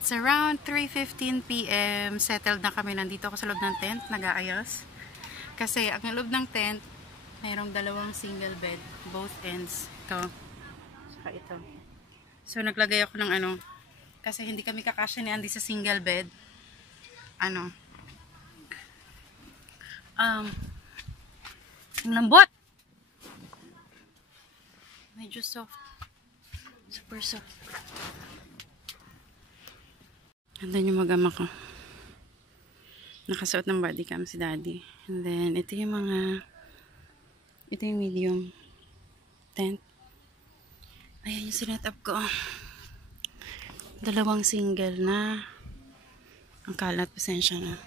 It's around 3:15 p.m. Settled na kami. Nandito ako sa loob ng tent. Nag-aayos. Kasi ang loob ng tent, mayroong dalawang single bed. Both ends. Ito. Saka ito. So, naglagay ako ng ano. Kasi hindi kami kakasya ni Andy sa single bed. Ano. Ang lambot! Medyo soft. Super soft. Andan yung mag-ama ko. Nakasuot ng body cam si daddy. And then, ito yung medium tent. Ayan yung sinet-up ko. Dalawang single na. Ang kalat, pasensya na.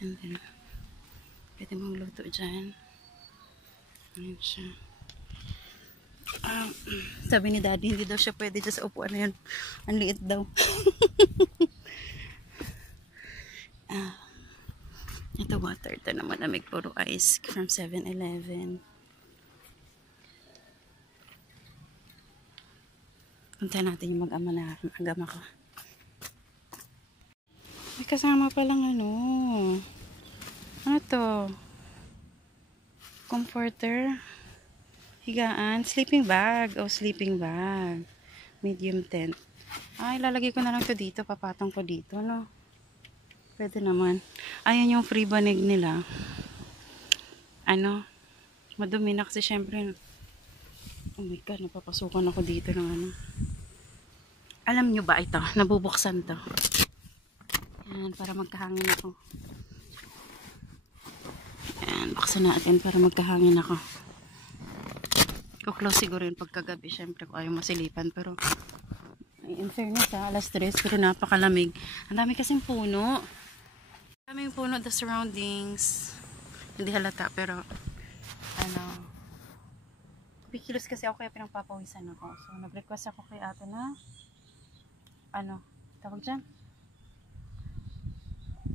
And then, pwede mong luto dyan. Ayan siya. Sabi ni daddy, hindi daw siya pwede dyan sa upuan na yun. Ang liit daw. Ito water. Ito naman na may puro ice from 7-Eleven. Punta natin yung mag-ama na mag-ama ko. May kasama palang ano. Ano to? Comforter. Higaan. Sleeping bag. Oh, sleeping bag. Medium tent. Ay, lalagay ko na lang to dito. Papatong ko dito, no? Pwede naman. Ayan yung free banig nila. Ano? Madumi na kasi syempre. Oh my God, napapasukan ako dito ng ano. Alam nyo ba ito? Nabubuksan to. Ayan, para magkahangin ako. Ayan, buksan natin para magkahangin ako. Kuklose siguro yun pagkagabi. Syempre ko ayaw masilipan. Pero, in fairness alas 3. Pero napakalamig. Ang dami kasing puno. Ang daming puno. The surroundings. Hindi halata. Pero, ano. Bikilos kasi ako kaya pinagpapawisan ako. So, nag-request ako kay ate na ano. Tawag dyan?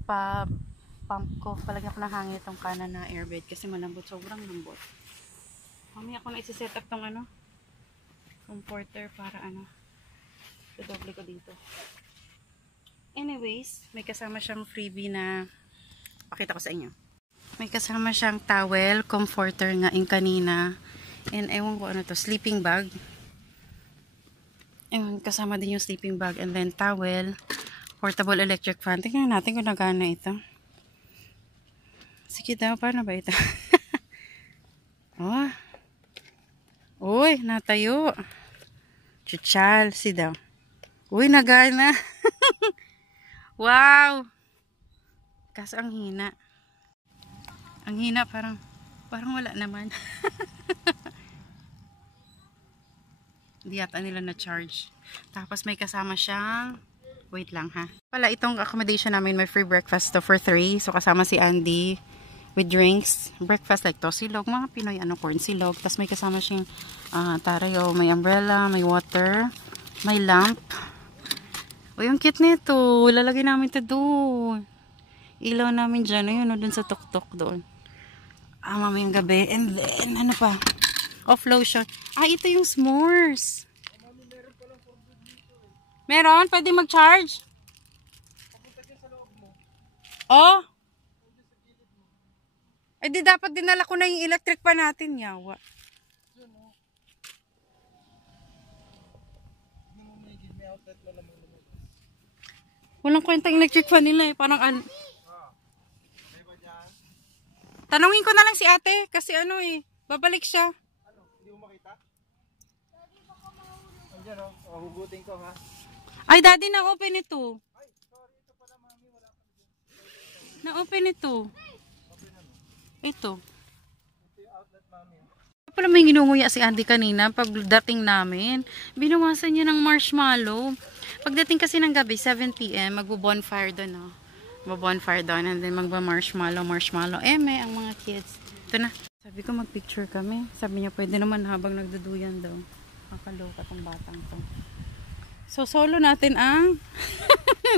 Pump ko. Palagyan ko ng hangin itong kanan na airbed. Kasi malambot. Sobrang lambot. Mamaya ako na isi-set up tong ano, comforter para ano, doble ko dito. Anyways, may kasama siyang freebie na pakita ko sa inyo. May kasama siyang towel, comforter nga yung kanina. And ewan ko ano to, sleeping bag. Ewan, kasama din yung sleeping bag. And then towel, portable electric fan. Tingnan natin kung nagana ito. Sige daw, paano ba ito? Oh. Uy, natayo. Chuchal, si daw. Uy, nagana. Wow. Kaso ang hina. Ang hina, parang wala naman. Hindi yata nila na-charge. Tapos may kasama siyang, wait lang ha. Pala, itong accommodation namin may free breakfast to for 3. So kasama si Andy. With drinks, breakfast like tosilog, mga Pinoy corn silog. Tapos may kasama siyang tarayo, may umbrella, may water, may lamp. O yung kit nito, lalagay namin ito doon. Ilaw namin dyan, ayun, doon sa tuktok doon. Mamayang gabi. And then, ano pa? Off lotion. Ito yung s'mores. Meron? Pwede mag-charge? Oh? Eh di dapat dinala ko na yung electric pa natin, yawa. Walang kwentang electric fan nila eh. Parang tanungin ko na lang si ate kasi ano eh, babalik siya. Ano? Hindi mo makita? Andiyan o, hugutin ko ha. Ay daddy, na-open ito. Ay, sorry, ito pala mami, wala pa dito. Na-open ito. Ito. Ito yung outlet mami. Pala may ginunguya si Andy kanina pagdating namin. Binawasan niya ng marshmallow. Pagdating kasi ng gabi, 7 p.m, magbo-bonfire doon, no? Magbo-bonfire doon and then magba-marshmallow. May ang mga kids. Ito na. Sabi ko mag-picture kami. Sabi niya pwede naman habang nagduduyan daw. Kakaloka tong batang to. So, solo natin ang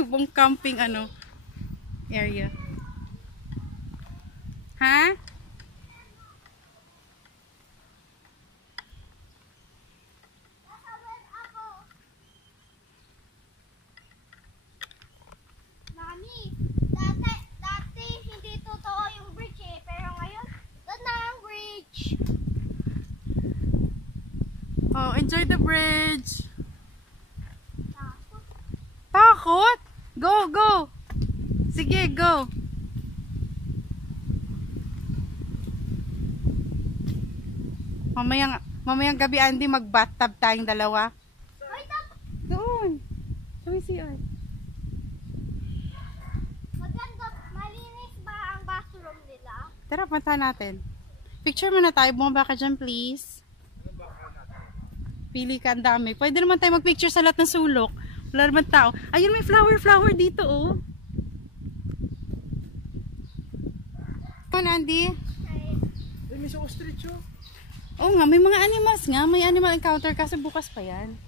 buong camping area. Ha? Enjoy the bridge. Takot? Go, go. Sige, go. Mamayang gabi, Andy, mag-bathtub tayong dalawa. Doon. Sabi CR. Maganda, malinis ba ang bathroom nila? Tara, punta natin. Picture muna tayo. Bumaba ka dyan, please. Pili ka, ang dami. Pwede naman tayo mag-picture sa lahat ng sulok. Wala naman tao. Ayun, may flower dito, oh. Come on, Andy. Eh, may sa ostrich, oh. Oo nga, may mga animals nga. May animal encounter kasi bukas pa yan.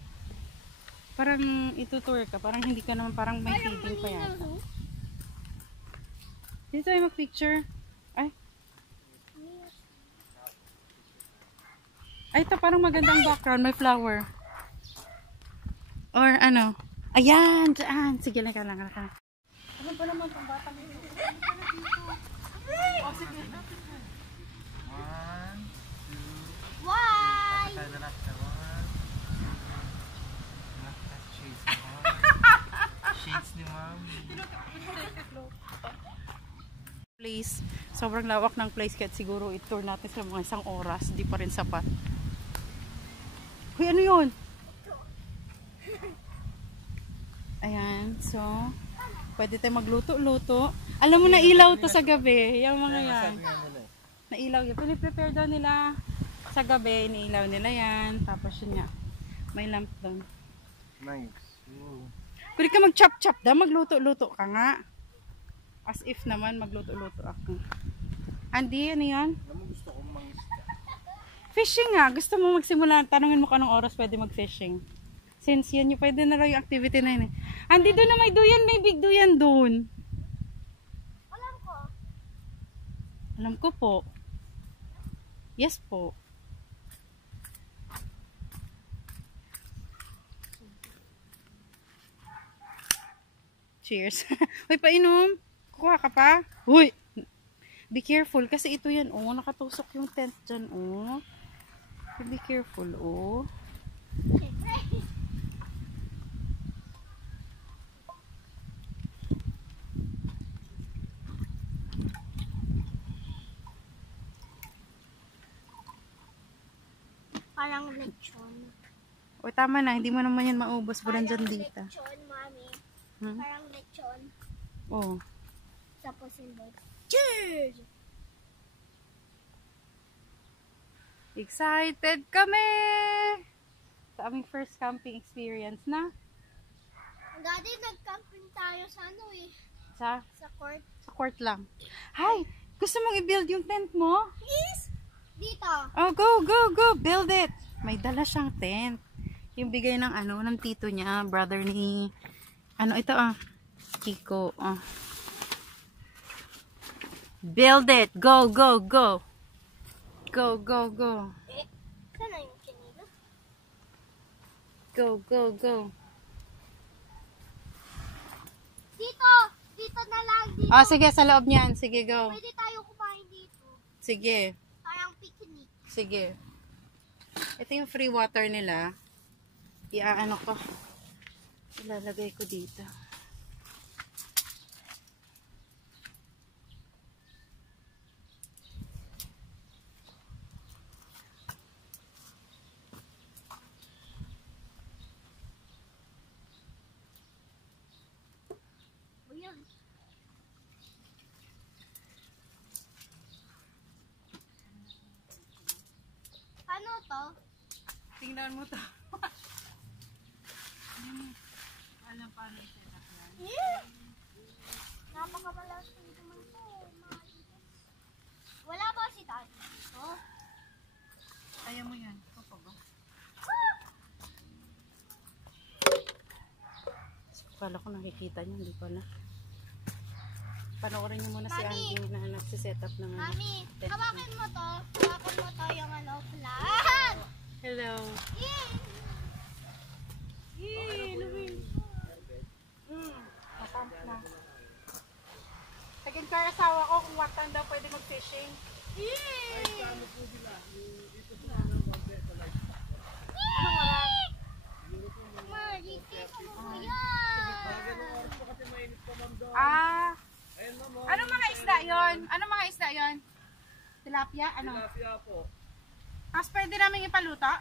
Parang itutour ka. Parang hindi ka naman, parang may feeding pa yan. Dito tayo mag-picture. Ay, ito parang magandang background. May flower. Or ano. Ayan, dyan. Sige lang ka lang. Ano ba naman itong batang ito? Oh, sige. 1, 2. Why? Tayo na natin. 1. Shades ni Mami. Place. Sobrang lawak ng place. Kaya siguro i-tour natin sa mga isang oras. Di pa rin sapat. Uy, ano yun? Ayan. So, pwede tayo magluto-luto. Alam mo, nailaw to sa gabi. Yung mga yan. Nailaw yun. Piniprepare daw nila sa gabi. Iniilaw nila yan. Tapos yun nga. May lamp doon. Nice. Ooh. Pwede ka mag-chop-chop daw. Magluto-luto ka nga. As if naman magluto-luto ako. Andy, ano yan? Alam mo, gusto kong mangisda. Fishing nga. Gusto mo magsimula. Tanungin mo ka ng oras pwede mag-fishing. Since yan, yung pwede na raw yung activity na yun. Andy, doon na may duyan. May big duyan doon. Alam ko. Alam ko po. Yes po. Cheers. Uy, painom. Kuha ka pa. Uy! Be careful. Kasi ito yan, oh. Nakatusok yung tent dyan, oh. Be careful, oh. Parang lechon. O, tama na. Hindi mo naman yan maubos. Bulan dyan dito. Lechon, Mami. Hmm? Parang lechon. Oh. Tapos hindi. Cheers! Excited kami! Sa aming first camping experience na. Daddy, nag-camping tayo sa ano eh. Sa Court. court lang. Hi! Gusto mong i-build yung tent mo? Please! Dito. Oh, go, go, go! Build it! May dala siyang tent. Yung bigay ng ano, ng tito niya, brother ni, ano ito ah, Kiko. Oh. Build it! Go, go, go! Go, go, go! Sana yung kinilo? Go, go, go! Dito! Dito na lang. Dito. Oh, sige, sa loob niyan. Sige, go. Pwede tayo kumain dito. Sige. Parang picnic. Sige. Ito yung free water nila. Iaano ko. Ilalagay ko dito. Ayan. Ano to? Tingnan mo to. Alam paano i-set up yan. Napakamalasing naman to. Wala ba si Daddy dito? Kaya mo yan. Ito pa ba? Kala ko nakikita niyo. Hindi pala. Panoorin niyo muna si Mami! Andy na nagsiset up ng Mami, tent. hawakan mo to. Hawakan mo to yung ano, flag. Hello. Yay! Yay! Louie. Nakamp na. Tagin ka asawa ko kung what time daw pwede mag-fishing. Yay! Anong oras? doon. Ah, Ayun ma'am. oh. anong mga isda yon? Anong mga isda yon? Tilapia? Ano? Tilapia po. Tapos pwede namin ipaluto?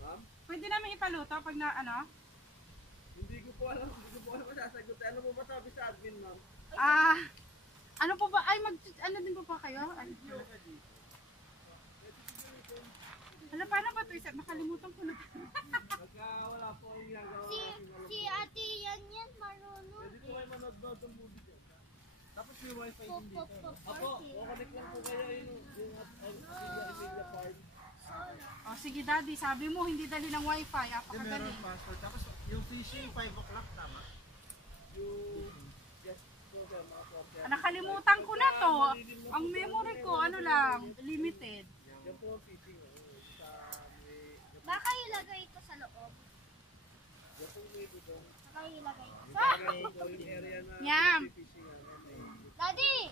Ma'am? Pwede namin ipaluto pag na ano? Hindi ko po alam masasagot. Ano po masabi sa admin ma'am? Ah, ano po ba? Ay, ano din po ba kayo? Ano? Alam, paano ba ito? Makalimutan ko na. Pagka wala po yung ginagawa Si ate yan marunong. pwede po kayo manood ng movie dyan. Tapos may wifi Pop, din pop, dito. pop, Apo, party. connect lang po kayo yung Emilia Park. O, sige daddy, sabi mo, hindi dali ng wifi. Apakagaling. passport. Tapos yung fishing 5 o'clock tama. Yes po sir, mga po. Ah, nakalimutan ko na to. Ang memory ko, ano lang, limited. Yan po ang fishing. Sa may... Baka ilagay ito sa loob. Yan po may dito. Baka ilagay ito. Yan po yung area na Yum. fishing. Daddy!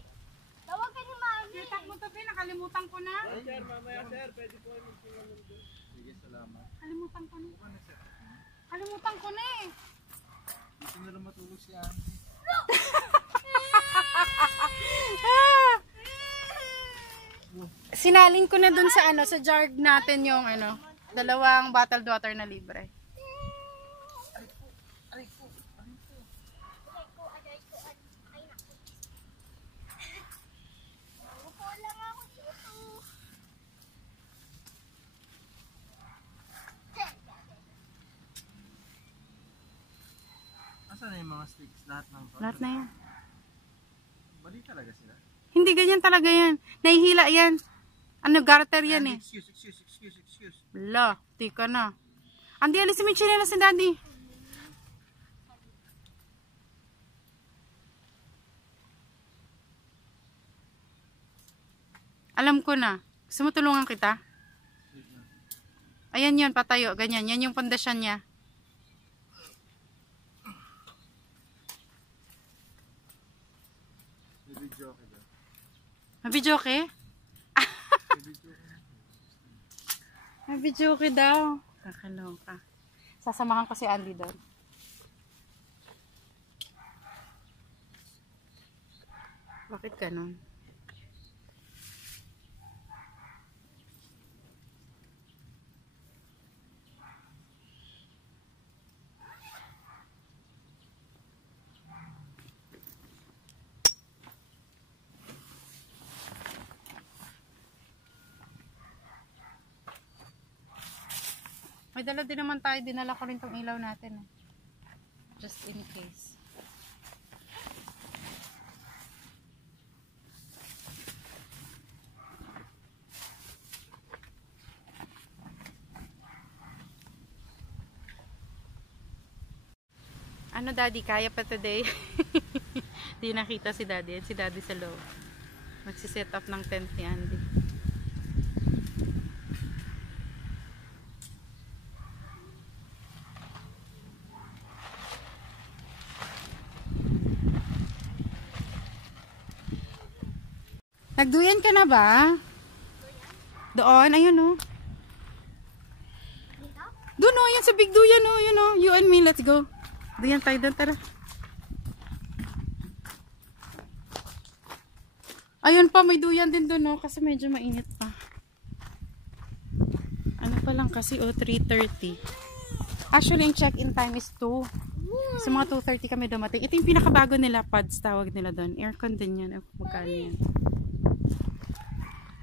Tawagan ni Mami. Sitak mo to, Pin. Nakalimutan ko na. Sir, mamaya sir, pwede po kayo magtingan ng doon. Sige, salamat. Kalimutan ko na. Ano sir? Kalimutan ko na eh. Dito na lang matulog si Andy. Sinaling ko na dun sa ano, sa jar natin yung ano, 2 bottled water na libre. Aray ko, ay naku. Upo lang ako dito. Asan na yung mga sticks? Lahat ng Lahat na yan. Mali talaga sila. Hindi, ganyan talaga yan. Nahihila yan. Ano, garter yan eh. Excuse. Wala, tika na. Andi, alisin mo yung chinelas ni daddy. Alam ko na. Gusto mo tulungan kita? Ayan yun, patayo. Ganyan. Yan yung pundasyon niya. Video okay daw. Mabidyo ke? Mabidyo ke daw. Kakaloka. Sasamahan ko si Andy doon. Bakit ganun? May dala din naman tayo. Dinala ko rin tong ilaw natin. Eh. Just in case. Ano daddy? Kaya pa today? Di nakita si daddy. Yan si daddy sa loob. Magsiset up ng tent ni Andy. Nagduyan ka na ba? Doon, ayun oh. Dito? Doon oh, yan sa big duyan oh, yun oh. You and me, let's go. Duyan tayo doon, tara. Ayun pa, may duyan din doon oh, kasi medyo mainit pa. Ano pa lang kasi oh, 3:30. Actually, yung check-in time is 2. Sa mga 2:30 kami dumating. Ito yung pinakabago nila, pads tawag nila doon. Aircon din yan. Magkano yan?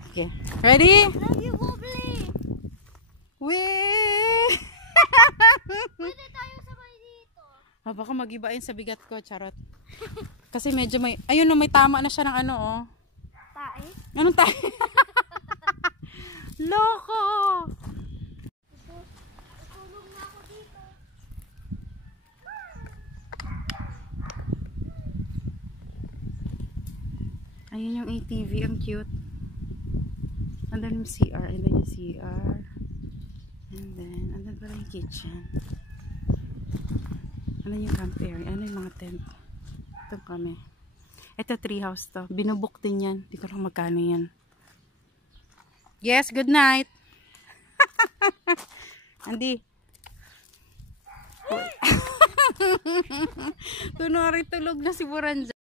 Okay. Ready? Love you, Wobbly! Wee! Pwede tayo sabay dito. Ah, baka mag-iba yun sa bigat ko, charot. Kasi medyo may, ayun no, may tama na siya ng ano oh. Tae? Anong tayo? Loko! Tulog na ako dito. Ayun yung ATV, ang cute. Andun yung CR, andun yung CR. And then, andun pala yung kitchen. Andun yung camp area, andun yung mga tent. Ito kami. Ito treehouse to. Binubok din yan. Hindi ko lang magkano yan. Yes, good night. Andy. Kunwari tulog na si Buranza.